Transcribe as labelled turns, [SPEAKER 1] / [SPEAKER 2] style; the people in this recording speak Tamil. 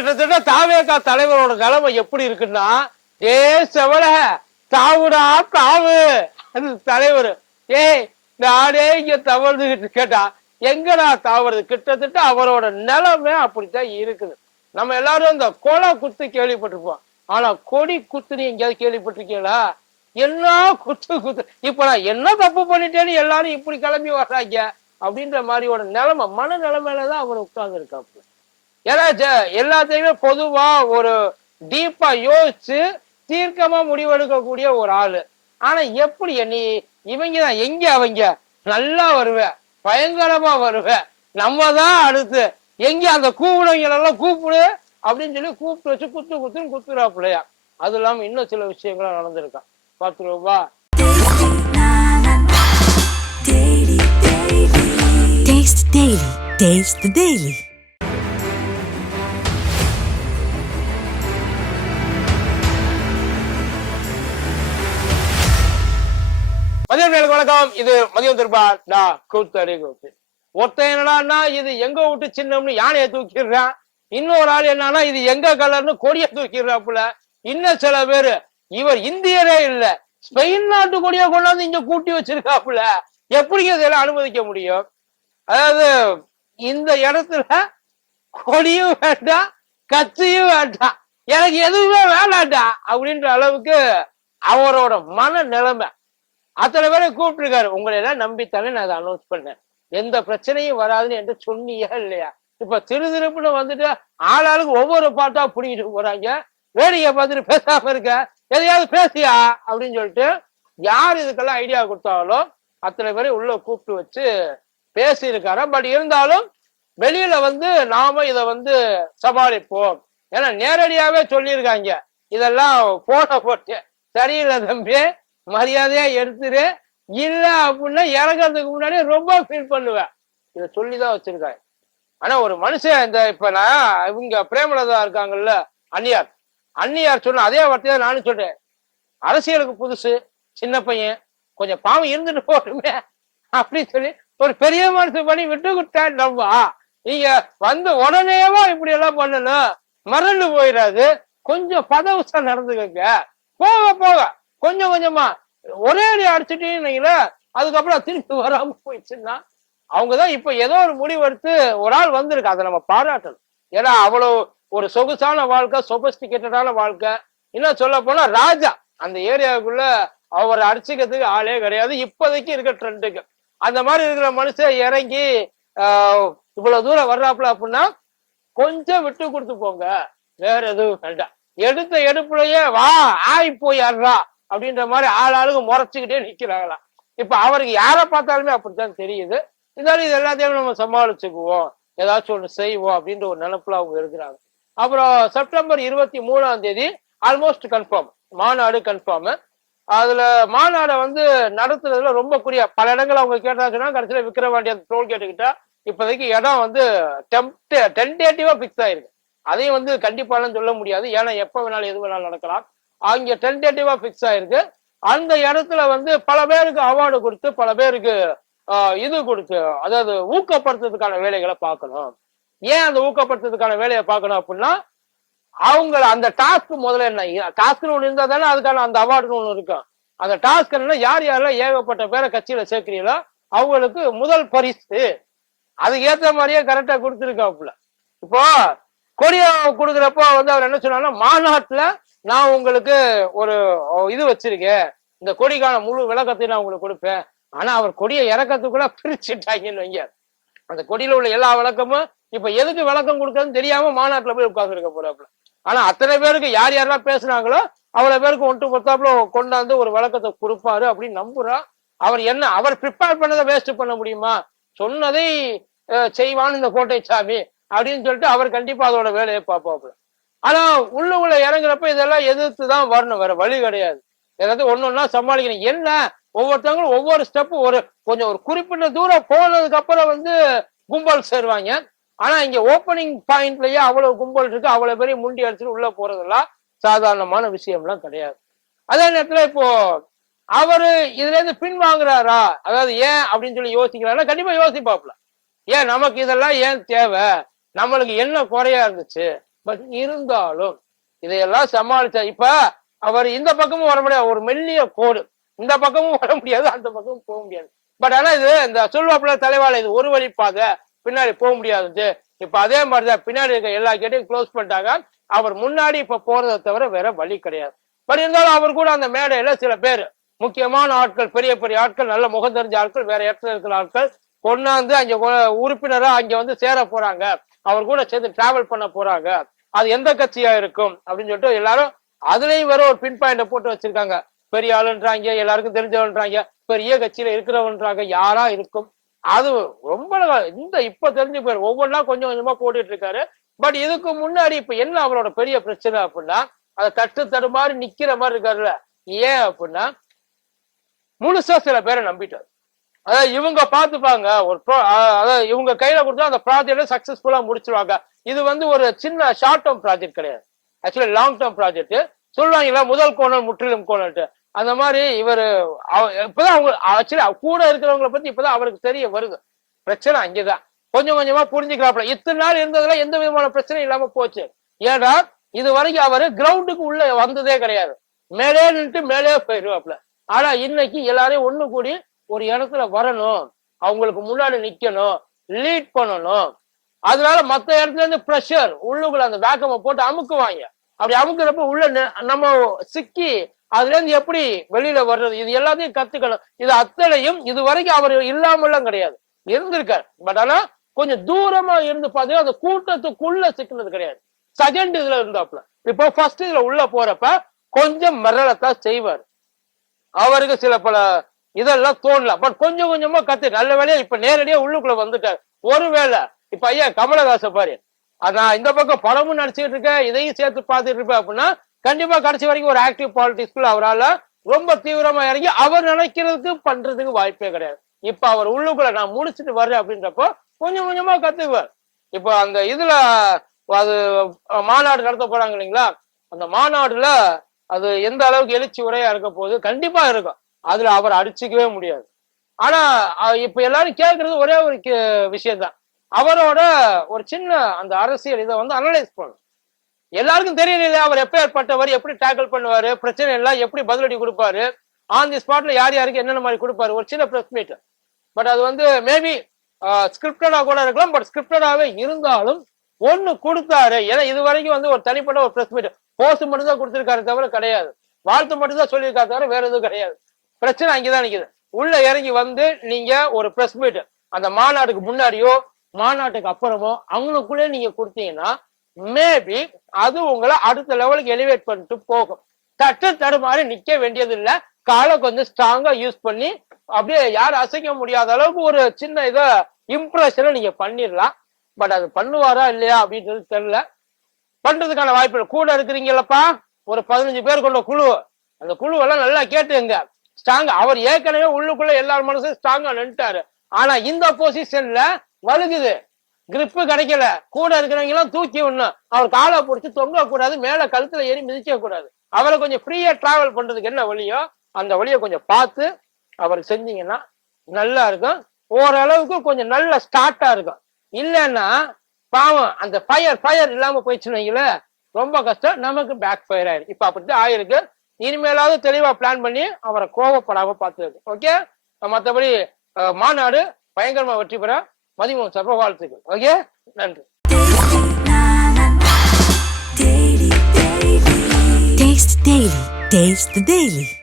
[SPEAKER 1] கிட்டத்தட்ட தாவேகா தலைவரோட நிலைமை எப்படி இருக்குன்னா ஏ செவல தாவுடா தாவு தலைவர் ஏய் நானே இங்க தவறுதுகிட்டு கேட்டா எங்கடா தாவறது? கிட்டத்தட்ட அவரோட நிலைமை அப்படித்தான் இருக்குது. நம்ம எல்லாரும் இந்த கொலை குத்து கேள்விப்பட்டிருப்போம். ஆனா கொடி குத்துன்னு எங்கேயாவது கேள்விப்பட்டிருக்கீங்களா? என்ன குத்து குத்து? இப்ப நான் என்ன தப்பு பண்ணிட்டேன்னு எல்லாரும் இப்படி கிளம்பி வர்றாங்க அப்படின்ற மாதிரியோட நிலைமை மன நிலைமையில தான் அவர் உட்கார்ந்து இருக்காப்புல ஏன்னா எல்லாத்தையுமே பொதுவா ஒரு டீப்பா யோசிச்சு தீர்க்கமா முடிவெடுக்கக்கூடிய ஒரு ஆளு. ஆனா எப்படி நீ இவங்க தான் எங்க அவங்க? நல்லா வருவ பயங்கரமா வருவ நம்ம தான் அடுத்து. எங்க அந்த கூப்பிடுவங்களெல்லாம் கூப்பிடு அப்படின்னு சொல்லி கூப்பிட்டு வச்சு குத்து குத்துன்னு குத்துறாப்புலையா? அது இல்லாம இன்னும் சில விஷயங்களும் நடந்திருக்கான் பத்து ரூபா
[SPEAKER 2] Taste Daily. Taste the Daily.
[SPEAKER 1] நேர்களுக்கு வணக்கம். இது மதியம் திருப்பார் நான் கூத்தடி கூத்து. ஒருத்தன் என்னடான்னா இது எங்க விட்டு சின்னம்னு யானையை தூக்கிடுறான் இன்னொரு ஆள் என்னன்னா இது எங்க கலர்னு கொடியை தூக்கிடுறாப்புல இன்னும் சில பேரு இவர் இந்தியரே இல்ல. ஸ்பெயின் நாட்டு கொடியை கொண்டாந்து இங்க கூட்டி வச்சிருக்காப்புல எப்படி இதெல்லாம் அனுமதிக்க முடியும்? அதாவது இந்த இடத்துல கொடியும் வேண்டாம் கத்தியும் வேண்டாம் எனக்கு எதுவுமே வேண்டாம்டா அப்படின்ற அளவுக்கு அவரோட மன நிலைமை அத்தனை பேரை கூப்பிட்டுருக்காரு. உங்களை எல்லாம் நம்பித்தானே நான் அதை அனௌன்ஸ் பண்ணேன். எந்த பிரச்சனையும் வராதுன்னு என்று சொன்னியா இல்லையா? இப்ப திரு திருப்புன்னு வந்துட்டு ஆளாளுக்கு ஒவ்வொரு பாட்டா புடிக்கிட்டு போறாங்க. வேடிக்கை பார்த்துட்டு பேசாம இருக்க. எதையாவது பேசியா? அப்படின்னு சொல்லிட்டு யார் இதுக்கெல்லாம் ஐடியா கொடுத்தாலும் அத்தனை பேரை உள்ள கூப்பிட்டு வச்சு பேசியிருக்காரு. பட் இருந்தாலும் வெளியில வந்து நாம இதை வந்து சமாளிப்போம். ஏன்னா நேரடியாவே சொல்லியிருக்காங்க. இதெல்லாம் போன போட்டு சரியில்லை தம்பி. மரியாதையா எடுத்துரு. இல்ல அப்படின்னா இறங்கறதுக்கு முன்னாடி ரொம்ப ஃபீல் பண்ணுவேன். இதை சொல்லிதான் வச்சிருக்காங்க ஆனா ஒரு மனுஷன் இந்த இப்ப நான் இவங்க பிரேமலதா இருக்காங்கல்ல அன்னியார். அன்னியார் சொன்ன அதே வார்த்தையை நானும் சொல்றேன். அரசியலுக்கு புதுசு சின்ன பையன் கொஞ்சம் பாவம் இருந்துட்டு போட்டுமே அப்படின்னு சொல்லி ஒரு பெரிய மனுஷன் பண்ணி விட்டு கொடுத்தேன் நம்ம நீங்க வந்து உடனேவா இப்படி எல்லாம் பண்ணணும். மறந்து போயிடாது. கொஞ்சம் பதவுசா நடந்துக்கங்க. போக போக கொஞ்சம் கொஞ்சமா ஒரே அடி அடிச்சுட்டீங்களா அதுக்கப்புறம் திருப்பி வராம போயிடுச்சுன்னா அவங்கதான் இப்ப ஏதோ ஒரு முடிவு எடுத்து ஒரு ஆள் வந்திருக்கு. அதை நம்ம பாராட்டணும். ஏன்னா அவ்வளவு ஒரு சொகுசான வாழ்க்கை சொபஸ்டிகேட்டடான வாழ்க்கை. இன்னும் சொல்ல போனா ராஜா அந்த ஏரியாவுக்குள்ள அவரை அடிச்சுக்கிறதுக்கு ஆளே கிடையாது. இப்போதைக்கு இருக்க ட்ரெண்டுக்கு அந்த மாதிரி இருக்கிற மனுஷன் இறங்கி இவ்வளவு தூரம் வர்றாப்புல அப்படின்னா கொஞ்சம் விட்டு கொடுத்து போங்க. வேற எதுவும் வேண்டாம். எடுத்த எடுப்புலயே வா ஆய் போய் அறா அப்படின்ற மாதிரி ஆள் ஆளுக்கு முறைச்சிக்கிட்டே நிக்கிறாங்களாம் இப்ப அவருக்கு யாரை பார்த்தாலுமே அப்படித்தான் தெரியுது. இருந்தாலும் இது எல்லாத்தையும் நம்ம சமாளிச்சுக்குவோம். ஏதாச்சும் ஒண்ணு செய்வோம் அப்படின்ற ஒரு நினப்புல அவங்க இருக்கிறாங்க. அப்புறம் செப்டம்பர் இருபத்தி மூணாம் தேதி ஆல்மோஸ்ட் கன்ஃபார்ம் மாநாடு கன்ஃபார்ம் அதுல மாநாடை வந்து நடத்துறதுல ரொம்ப குறியா பல இடங்கள் அவங்க கேட்டாச்சுன்னா கடைசியில விக்கிரவாண்டி அந்த டோல் கேட்டுக்கிட்டா இப்போதைக்கு இடம் வந்து டென்டேட்டிவா பிக்ஸ் ஆயிருக்கு. அதையும் வந்து கண்டிப்பாலாம் சொல்ல முடியாது. ஏன்னா எப்ப வேணாலும் எது வேணாலும் நடக்கலாம். அங்க டென்டேட்டிவா பிக்ஸ் ஆயிருக்கு. அந்த இடத்துல வந்து பல பேருக்கு அவார்டு கொடுத்து பல பேருக்கு ஆஹ், இது கொடுத்து அதாவது ஊக்கப்படுத்துறதுக்கான வேலைகளை பார்க்கணும். ஏன் அந்த ஊக்கப்படுத்துறதுக்கான வேலையை பார்க்கணும் அப்படின்னா அவங்கள அந்த டாஸ்க் முதல்ல என்ன டாஸ்க்னு ஒண்ணு இருந்தா தானே அதுக்கான அந்த அவார்டுன்னு ஒண்ணு இருக்கும். அந்த டாஸ்க் என்ன யார் யாரெல்லாம் ஏகப்பட்ட பேரை கட்சியில சேர்க்கிறீங்களோ அவங்களுக்கு முதல் பரிசு. அதுக்கு ஏத்த மாதிரியே கரெக்டா கொடுத்துருக்காப்புல. இப்போ கொரியா கொடுக்குறப்போ வந்து அவர் என்ன சொன்னாங்கன்னா மாநாட்டுல நான் உங்களுக்கு ஒரு இது வச்சிருக்கேன். இந்த கொடிக்கான முழு விளக்கத்தையும் நான் உங்களுக்கு கொடுப்பேன். ஆனா அவர் கொடியை இறக்கத்துக்குள்ள பிரிச்சுட்டாங்கன்னு வைங்க. அந்த கொடியில உள்ள எல்லா விளக்கமும் இப்ப எதுக்கு விளக்கம் கொடுக்கறதுன்னு தெரியாம மாநாட்டுல போய் உட்கார்ந்துருக்க போறாப்புல. ஆனா அத்தனை பேருக்கு யார் யாரெல்லாம் பேசுனாங்களோ அவ்வளவு பேருக்கு ஒன்று பத்தாப்புல கொண்டாந்து ஒரு விளக்கத்தை கொடுப்பாரு அப்படின்னு நம்புறோம் அவர் என்ன அவர் ப்ரிப்பேர் பண்ணதை வேஸ்ட் பண்ண முடியுமா? சொன்னதை செய்வான் இந்த கோட்டை சாமி அப்படின்னு சொல்லிட்டு அவர் கண்டிப்பா அதோட வேலையை பார்ப்பாப்புல. ஆனா உள்ளுக்குள்ள இறங்குறப்ப இதெல்லாம் எதிர்த்து தான் வரணும். வேற வழி கிடையாது. ஏதாவது ஒன்னொன்னா சமாளிக்கணும். என்ன? ஒவ்வொருத்தவங்களும் ஒவ்வொரு ஸ்டெப்பு ஒரு கொஞ்சம் ஒரு குறிப்பிட்ட தூரம் போனதுக்கு அப்புறம் வந்து கும்பல் சேருவாங்க. ஆனா இங்க ஓப்பனிங் பாயிண்ட்லயே அவ்வளவு கும்பல் இருக்கு. அவ்வளவு பெரிய முண்டி அடிச்சுட்டு உள்ள போறதெல்லாம் சாதாரணமான விஷயம்லாம் கிடையாது. அதே நேரத்துல இப்போ அவரு இதுல இருந்து பின் வாங்குறாரா? அதாவது ஏன் அப்படின்னு சொல்லி யோசிக்கிறாரா கண்டிப்பா யோசிப்பாப்ல ஏன் நமக்கு இதெல்லாம் ஏன் தேவை? நம்மளுக்கு என்ன குறையா இருந்துச்சு? பட் இருந்தாலும் இதையெல்லாம் சமாளிச்சா இப்ப அவர் இந்த பக்கமும் வர முடியாது. ஒரு மெல்லிய கோடு. இந்த பக்கமும் வர முடியாது அந்த பக்கமும் போக முடியாது. பட் ஆனா இது இந்த சொல்வாப்புல தலைவால இது ஒரு வழி பாதை பின்னாடி போக முடியாது இப்ப அதே மாதிரிதான் பின்னாடி இருக்க எல்லா கேட்டையும் க்ளோஸ் பண்ணிட்டாங்க. அவர் முன்னாடி இப்ப போறதை தவிர வேற வழி கிடையாது. பட் இருந்தாலும் அவர் கூட அந்த மேடையில சில பேர் முக்கியமான ஆட்கள் பெரிய பெரிய ஆட்கள் நல்ல முகம் தெரிஞ்ச ஆட்கள் வேற இடத்துல இருக்கிற ஆட்கள் கொண்டாந்து அங்க உறுப்பினரா அங்க வந்து சேர போறாங்க. அவர் கூட சேர்ந்து டிராவல் பண்ண போறாங்க. அது எந்த கட்சியா இருக்கும்? அப்படின்னு சொல்லிட்டு எல்லாரும் அதுலயும் வேற ஒரு பின் பாயிண்ட போட்டு வச்சிருக்காங்க. பெரிய ஆளுன்றாங்க எல்லாருக்கும் தெரிஞ்சவன்றாங்க பெரிய கட்சியில இருக்கிறவன்றாங்க யாரா இருக்கும்? அது ரொம்ப இந்த இப்ப தெரிஞ்சு போயிரு ஒவ்வொன்றா கொஞ்சம் கொஞ்சமா போட்டுட்டு இருக்காரு. பட் இதுக்கு முன்னாடி இப்ப என்ன அவரோட பெரிய பிரச்சனை அப்படின்னா அதை தட்டு தடுமாறி நிக்கிற மாதிரி இருக்காருல்ல. ஏன் அப்படின்னா முழுசா சில பேரை நம்பிட்டார். அதாவது இவங்க பார்த்துப்பாங்க ஒரு அதாவது இவங்க கையில கொடுத்தா அந்த ப்ராஜெக்ட் சக்சஸ்ஃபுல்லா முடிச்சிருவாங்க. இது வந்து ஒரு சின்ன ஷார்ட் டேர்ம் ப்ராஜெக்ட் கிடையாது. ஆக்சுவலி லாங் டேர்ம் ப்ராஜெக்ட் சொல்லுவாங்களா முதல் கோணல் முற்றிலும் கோணல்ட்டு அந்த மாதிரி இவர் இப்பதான் அவங்க ஆக்சுவலி கூட இருக்கிறவங்கள பத்தி இப்பதான் அவருக்கு தெரிய வருது. பிரச்சனை அங்கேதான். கொஞ்சம் கொஞ்சமா புரிஞ்சுக்கிறாப்ல இத்தனை நாள் இருந்ததுல எந்த விதமான பிரச்சனையும் இல்லாம போச்சு. ஏன்னா இது வரைக்கும் அவரு கிரவுண்டுக்கு உள்ள வந்ததே கிடையாது. மேலே நின்று மேலே போயிடுவாப்ல ஆனா இன்னைக்கு எல்லாரையும் ஒண்ணு கூடி ஒரு இடத்துல வரணும் அவங்களுக்கு முன்னாடி நிக்கணும் லீட் பண்ணணும். அதனால மத்த இடத்துல இருந்து ப்ரெஷர் உள்ளுக்குள்ள அந்த வேக்கமை போட்டு அமுக்குவாங்க. அப்படி அமுக்குறப்ப உள்ள நம்ம சிக்கி அதுல இருந்து எப்படி வெளியில வர்றது? இது எல்லாத்தையும் கத்துக்கணும். இது அத்தனையும் இது வரைக்கும் அவர் இல்லாமலாம் கிடையாது. இருந்திருக்காரு. பட் ஆனா கொஞ்சம் தூரமா இருந்து பாத்தீங்கன்னா அந்த கூட்டத்துக்குள்ள சிக்கினது கிடையாது. செகண்ட் இதுல இருந்தாப்ல இப்போ ஃபர்ஸ்ட் இதுல உள்ள போறப்ப கொஞ்சம் மிரளத்தான் செய்வார். அவருக்கு சில பல இதெல்லாம் தோணலாம் பட் கொஞ்சம் கொஞ்சமா கத்து நல்ல வேலையா இப்ப நேரடியா உள்ளுக்குள்ள வந்துட்டார் ஒருவேளை இப்ப ஐயா கமலஹாச பாரு. நான் இந்த பக்கம் படமும் நடிச்சுட்டு இருக்கேன் இதையும் சேர்த்து பார்த்துட்டு இருப்பேன் அப்படின்னா கண்டிப்பா கடைசி வரைக்கும் ஒரு ஆக்டிவ் பாலிடிக்ஸ்குள்ள அவரால ரொம்ப தீவிரமா இறங்கி அவர் நினைக்கிறதுக்கு பண்றதுக்கு வாய்ப்பே கிடையாது. இப்ப அவர் உள்ளுக்குள்ள நான் முடிச்சுட்டு வர்றேன் அப்படின்றப்போ கொஞ்சம் கொஞ்சமா கத்துக்குவார் இப்போ அந்த இதுல அது மாநாடு நடத்த போறாங்க இல்லைங்களா? அந்த மாநாடுல அது எந்த அளவுக்கு எழுச்சி உரையா இருக்க போகுது கண்டிப்பா இருக்கும். அதுல அவர் அடிச்சுக்கவே முடியாது. ஆனா இப்ப எல்லாரும் கேட்கறது ஒரே ஒரு விஷயம்தான். அவரோட ஒரு சின்ன அந்த அரசியல் இதை வந்து அனலைஸ் பண்ணும் எல்லாருக்கும் தெரியல அவர் எப்பேற்பட்டவர் எப்படி டேக்கிள் பண்ணுவாரு பிரச்சனை எல்லாம் எப்படி பதிலடி கொடுப்பாரு ஆன் தி ஸ்பாட்ல யார் யாருக்கு என்னென்ன மாதிரி கொடுப்பாரு ஒரு சின்ன பிரஸ் மீட் பட் அது வந்து மேபி ஸ்கிரிப்டடா கூட இருக்கலாம் பட் ஸ்கிரிப்டடாவே இருந்தாலும் ஒண்ணு கொடுத்தாரு. ஏன்னா இது வரைக்கும் வந்து ஒரு தனிப்பட்ட ஒரு பிரஸ் மீட் போஸ்ட் மட்டும் தான் கொடுத்திருக்காரு தவிர கிடையாது. வாழ்த்து மட்டும் தான் சொல்லியிருக்காரு தவிர வேற எதுவும் கிடையாது. பிரச்சனை அங்கேதான் நிக்குது. உள்ள இறங்கி வந்து நீங்க ஒரு பிரஸ் மீட் அந்த மாநாட்டுக்கு முன்னாடியோ மாநாட்டுக்கு அப்புறமோ அவங்களுக்குள்ளே நீங்க கொடுத்தீங்கன்னா மேபி அது உங்களை அடுத்த லெவலுக்கு எலிவேட் பண்ணிட்டு போகும். தட்டு தடுமாறி நிக்க வேண்டியது இல்ல காலை கொஞ்சம் ஸ்ட்ராங்கா யூஸ் பண்ணி அப்படியே யாரும் அசைக்க முடியாத அளவுக்கு ஒரு சின்ன இதை இம்ப்ரெஷனை நீங்க பண்ணிடலாம். பட் அது பண்ணுவாரா இல்லையா அப்படின்றது தெரியல. பண்றதுக்கான வாய்ப்பு இல்லை கூட இருக்கிறீங்களப்பா ஒரு பதினஞ்சு பேர் கொண்ட குழு. அந்த குழுவெல்லாம் நல்லா கேட்டுங்க. ஸ்ட்ராங் அவர் ஏற்கனவே உள்ளுக்குள்ள எல்லார் மனசும் ஸ்ட்ராங்கா நின்ட்டாரு ஆனா இந்த பொசிஷன்ல வலுகுது grip கிடைக்கல. கூட இருக்கிறவங்க எல்லாம் தூக்கி விடணும். அவர் காலை பிடிச்சி தொங்க கூடாது மேல கழுத்துல ஏறி மிதிக்க கூடாது அவரை கொஞ்சம் ஃப்ரீயா டிராவல் பண்றதுக்கு என்ன வழியோ அந்த வழியை கொஞ்சம் பார்த்து அவர் செஞ்சீங்கன்னா நல்லா இருக்கும். ஓரளவுக்கு கொஞ்சம் நல்ல ஸ்டார்ட்டா இருக்கும். இல்லைன்னா பாவம் அந்த ஃபயர் ஃபயர் இல்லாம போயிடுச்சுன்னு ரொம்ப கஷ்டம். நமக்கு பேக் ஃபயர் ஆயிடும் இப்ப அப்படித்தான் ஆயிருக்கு. இனிமேலாவது தெளிவா பிளான் பண்ணி அவரை கோவப்படாம பார்த்துருக்கு ஓகே மற்றபடி மாநாடு பயங்கரமா வெற்றி பெற மதிமுகம் சர்வ வாழ்த்துக்கள். ஓகே நன்றி.
[SPEAKER 2] Taste the Daily.